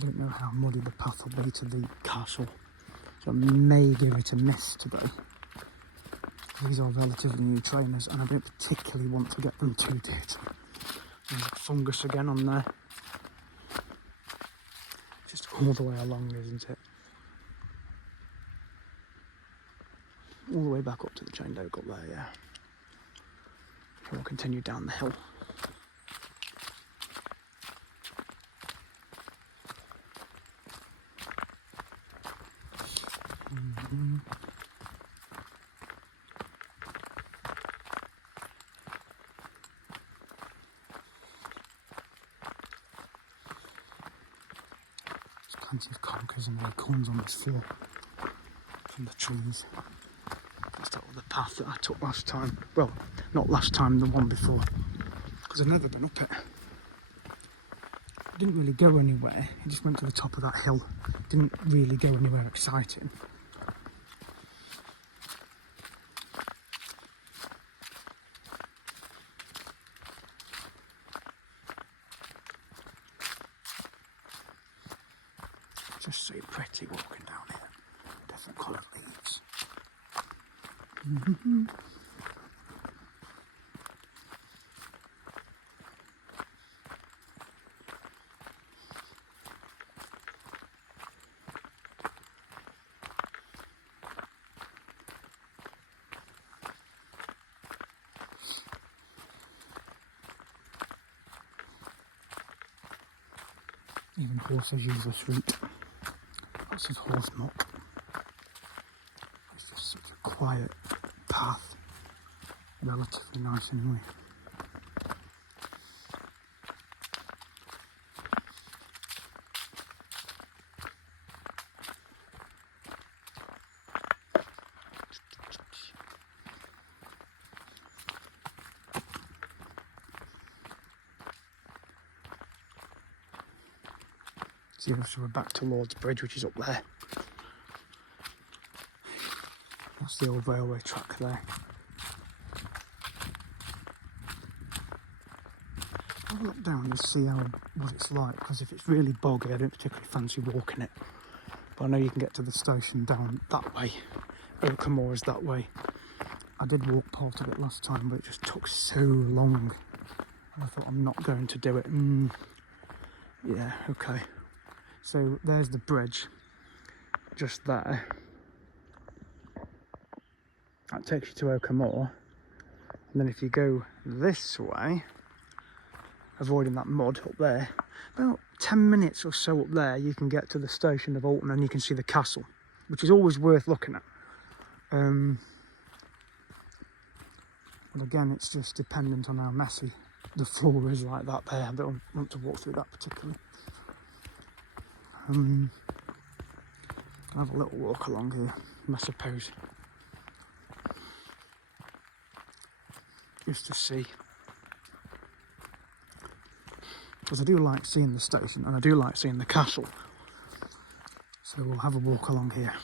don't know how muddy the path will be to the castle, so I may give it a miss today. These are relatively new trainers and I don't particularly want to get them too dirty. There's fungus again on there. Just all the way along, isn't it? All the way back up to the chained oak up there, yeah. And we'll continue down the hill. Plenty of conkers and acorns on this floor from the trees. That's that other path that I took last time. Well, not last time, the one before, because I've never been up it. It didn't really go anywhere. It just went to the top of that hill. Didn't really go anywhere exciting. Just so pretty walking down here. Different coloured leaves. Even horses use this route. Lots of horse muck. It's just such a quiet path. Relatively nice anyway. So we're back to Lord's Bridge, which is up there. That's the old railway track there. Have a look down and see what it's like, because if it's really boggy I don't particularly fancy walking it. But I know you can get to the station down that way. Oakham is that way. I did walk part of it last time, but it just took so long. And I thought, I'm not going to do it. Yeah, okay. So there's the bridge, just there. That takes you to Oakham. And then if you go this way, avoiding that mud up there, about 10 minutes or so up there, you can get to the station of Alton and you can see the castle, which is always worth looking at. But again, it's just dependent on how messy the floor is like that there. I don't want to walk through that particularly. Have a little walk along here, I suppose, just to see, because I do like seeing the station and I do like seeing the castle, so we'll have a walk along here.